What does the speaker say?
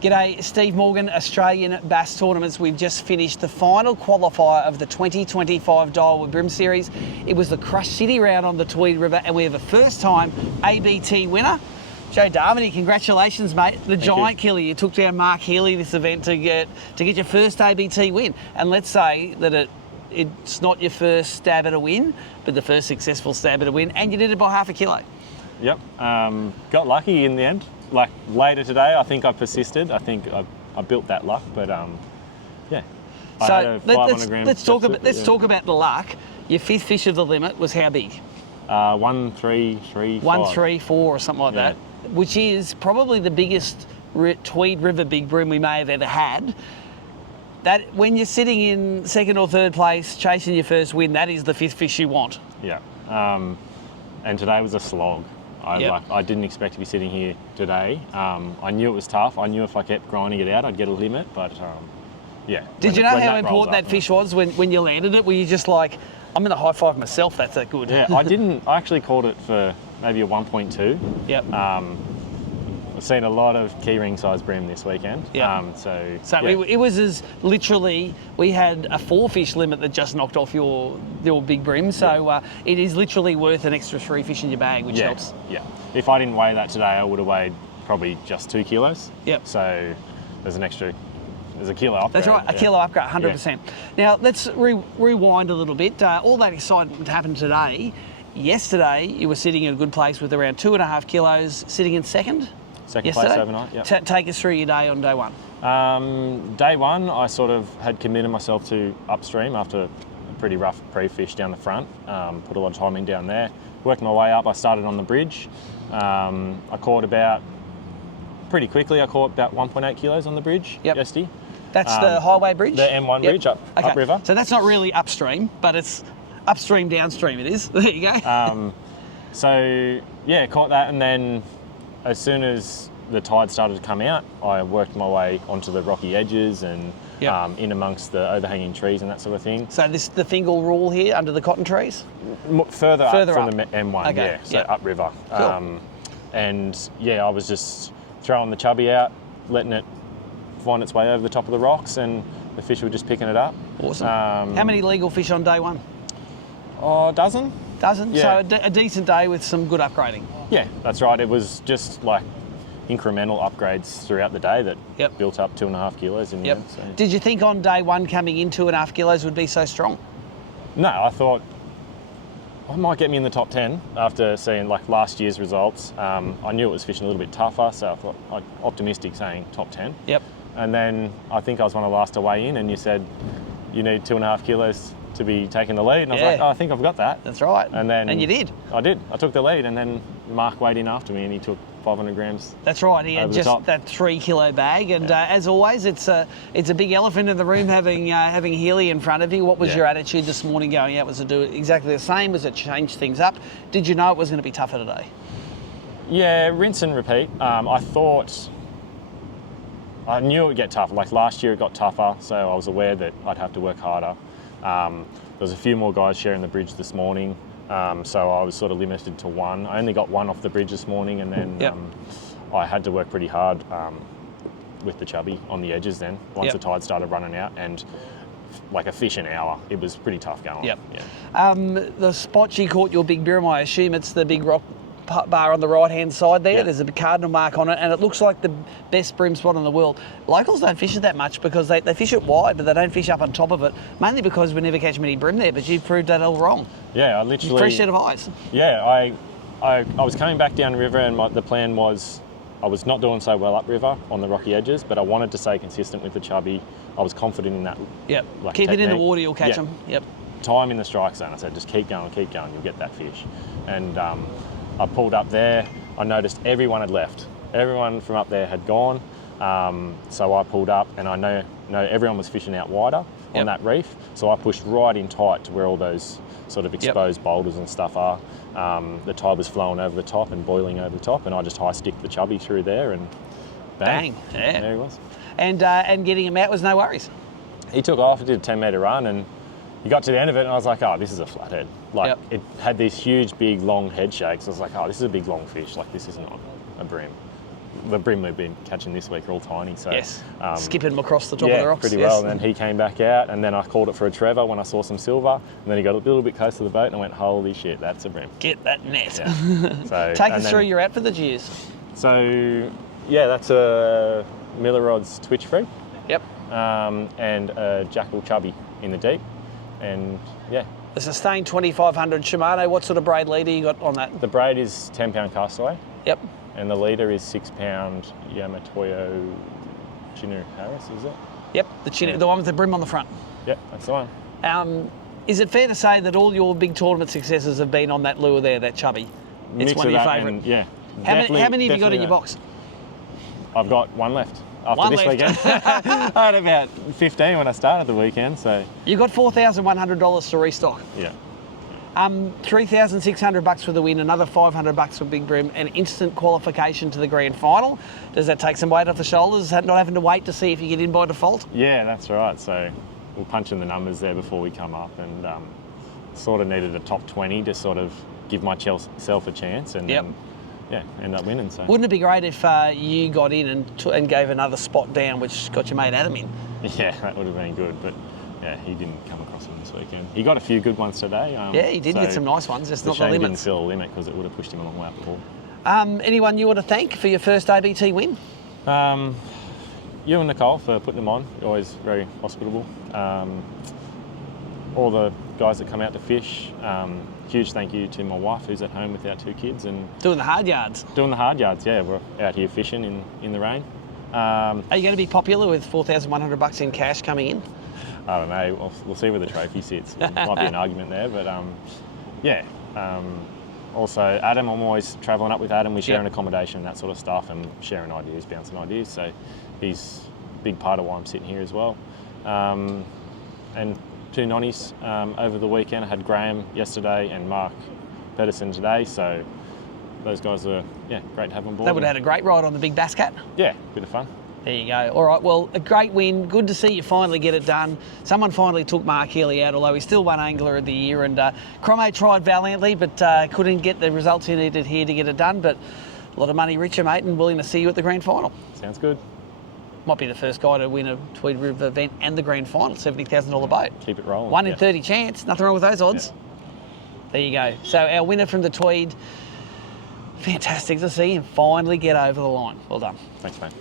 G'day, Steve Morgan, Australian Bass Tournaments. We've just finished the final qualifier of the 2025 Daiwa Bream Series. It was the Crushcity round on the Tweed River, and we have a first-time ABT winner. Joe Darmody, congratulations, mate. The giant killer. You took down Mark Healy this event to get your first ABT win. And let's say that it's not your first stab at a win, but the first successful stab at a win, and you did it by half a kilo. Yep, got lucky in the end. Like later today, I think I persisted. I think I built that luck, but yeah. So let's talk about the luck. Your fifth fish of the limit was how big? 1, 3, 3, 5. 1, 3, 4 or something like that, which is probably the biggest Tweed River Big Bream we may have ever had. That when you're sitting in second or third place, chasing your first win, that is the fifth fish you want. Yeah, and today was a slog. I didn't expect to be sitting here today. I knew it was tough. I knew if I kept grinding it out, I'd get a limit, but yeah. Did you know how important that fish was when you landed it? Were you just like, I'm going to high five myself, that's that good? Yeah, I actually caught it for maybe a 1.2. Yep. I've seen a lot of keyring size bream this weekend. Yeah. It was as literally, we had a 4-fish limit that just knocked off your big bream. So it is literally worth an extra 3 fish in your bag, which helps. Yeah. If I didn't weigh that today, I would have weighed probably just 2 kilos. Yep. So there's a kilo upgrade. That's right, a kilo upgrade, 100%. Now let's rewind a little bit. All that excitement happened today. Yesterday, you were sitting in a good place with around 2.5 kilos, sitting in second. Second place overnight, yeah. Take us through your day on day one. Day one, I sort of had committed myself to upstream after a pretty rough pre-fish down the front. Put a lot of time in down there. Worked my way up. I started on the bridge. I caught pretty quickly, I caught about 1.8 kilos on the bridge yesterday. That's the highway bridge? The M1 bridge upriver. So that's not really upstream, but it's upstream, downstream it is. There you go. So yeah, caught that, and then as soon as the tide started to come out, I worked my way onto the rocky edges and in amongst the overhanging trees and that sort of thing. So this is the Fingal rule here under the cotton trees? Further up from the M1, so upriver. Cool. And yeah, I was just throwing the chubby out, letting it find its way over the top of the rocks, and the fish were just picking it up. Awesome. How many legal fish on day one? A dozen. Dozen? Yeah. So a decent day with some good upgrading? Yeah, that's right. It was just like incremental upgrades throughout the day that built up 2.5 kilos in the end. So. Did you think on day one coming in 2.5 kilos would be so strong? No, I thought I might get me in the top 10 after seeing like last year's results. I knew it was fishing a little bit tougher, so I thought optimistic saying top 10. Yep. And then I think I was one of the last to weigh in, and you said you need 2.5 kilos to be taking the lead, and I was like, I think I've got that. That's right. And you did. I did. I took the lead, and then Mark weighed in after me, and he took 500 grams. That's right. He had just that 3 kilo bag, and as always, it's a big elephant in the room having Healy in front of you. What was your attitude this morning going out? Was it do exactly the same? Was it change things up? Did you know it was going to be tougher today? Yeah, rinse and repeat. I knew it would get tougher. Like last year, it got tougher, so I was aware that I'd have to work harder. There was a few more guys sharing the bridge this morning, so I was sort of limited to one. I only got one off the bridge this morning, and then I had to work pretty hard with the chubby on the edges then, once the tide started running out, and like a fish an hour. It was pretty tough going. The spot you caught your big bream, I assume it's the big rock bar on the right-hand side there. There's a cardinal mark on it, and it looks like the best bream spot in the world. Locals don't fish it that much because they fish it wide, but they don't fish up on top of it, mainly because we never catch many bream there, but you proved that all wrong. Yeah, I literally... Fresh set of eyes. Yeah, I was coming back down the river, and the plan was I was not doing so well upriver on the rocky edges, but I wanted to stay consistent with the chubby. I was confident in that. Like, keep it in the water, you'll catch them. Time in the strike zone. I said, just keep going, you'll get that fish. And I pulled up there. I noticed everyone had left. Everyone from up there had gone. So I pulled up, and I know everyone was fishing out wider on that reef. So I pushed right in tight to where all those sort of exposed boulders and stuff are. The tide was flowing over the top and boiling over the top, and I just high sticked the chubby through there, and bang. There he was. And getting him out was no worries. He took off, did a 10-metre run, and he got to the end of it, and I was like, oh, this is a flathead. Like, it had these huge, big, long head shakes. I was like, oh, this is a big, long fish. Like, this is not a bream. the bream we've been catching this week are all tiny. So Yes, skipping them across the top of the rocks. pretty well. And then he came back out, and then I called it for a Trevor when I saw some silver, and then he got a little bit close to the boat, and I went, holy shit, that's a bream. Get that net. Yeah. So, Take us through your outfit this year's. So, yeah, that's a Miller Rods Twitch Free. Yep. And a Jackal Chubby in the deep. And, yeah. The Sustain 2500 Shimano, what sort of braid leader you got on that? The braid is 10-pound castaway. Yep. And the leader is 6-pound Yamatoyo Chinook Harris, is it? Yep, the one with the brim on the front. Yep, that's the one. Is it fair to say that all your big tournament successes have been on that lure there, that Chubby? It's Mix one of your favourite. Yeah. How many have you got in your box? I've got one left. After One this left. weekend. I had about 15 when I started the weekend, so. You got $4,100 to restock. Yeah. $3,600 for the win, another $500 for Big Bream, and instant qualification to the grand final. Does that take some weight off the shoulders? Is that not having to wait to see if you get in by default? Yeah, that's right. So we'll punch in the numbers there before we come up, and sort of needed a top 20 to sort of give myself a chance, and yep. End up winning. So wouldn't it be great if you got in and gave another spot down, which got your mate Adam in? Yeah, that would have been good, but yeah, he didn't come across them this weekend. He got a few good ones today. Yeah, he did get some nice ones, just not the limits. He didn't fill a limit because it would have pushed him a long way up the pool. Anyone you want to thank for your first ABT win? You and Nicole for putting them on. You're always very hospitable. All the guys that come out to fish. Huge thank you to my wife who's at home with our 2 kids and doing the hard yards. Doing the hard yards, yeah. We're out here fishing in the rain. Are you going to be popular with $4,100 in cash coming in? I don't know. We'll see where the trophy sits. There might be an argument there, but yeah. Also, Adam, I'm always travelling up with Adam. We share an accommodation, that sort of stuff, and sharing ideas, bouncing ideas. So he's a big part of why I'm sitting here as well. And 2 nonnies over the weekend. I had Graham yesterday and Mark Pedersen today. So those guys are, great to have on board. They would have had a great ride on the big bass cat. Yeah, bit of fun. There you go. All right, well, a great win. Good to see you finally get it done. Someone finally took Mark Healy out, although he still won Angler of the Year. And Cromme tried valiantly, but couldn't get the results he needed here to get it done. But a lot of money richer, mate, and willing to see you at the grand final. Sounds good. Might be the first guy to win a Tweed River event and the grand final, $70,000 boat. Keep it rolling. 1 in 30 chance. Nothing wrong with those odds. Yeah. There you go. So our winner from the Tweed, fantastic to see him finally get over the line. Well done. Thanks, mate.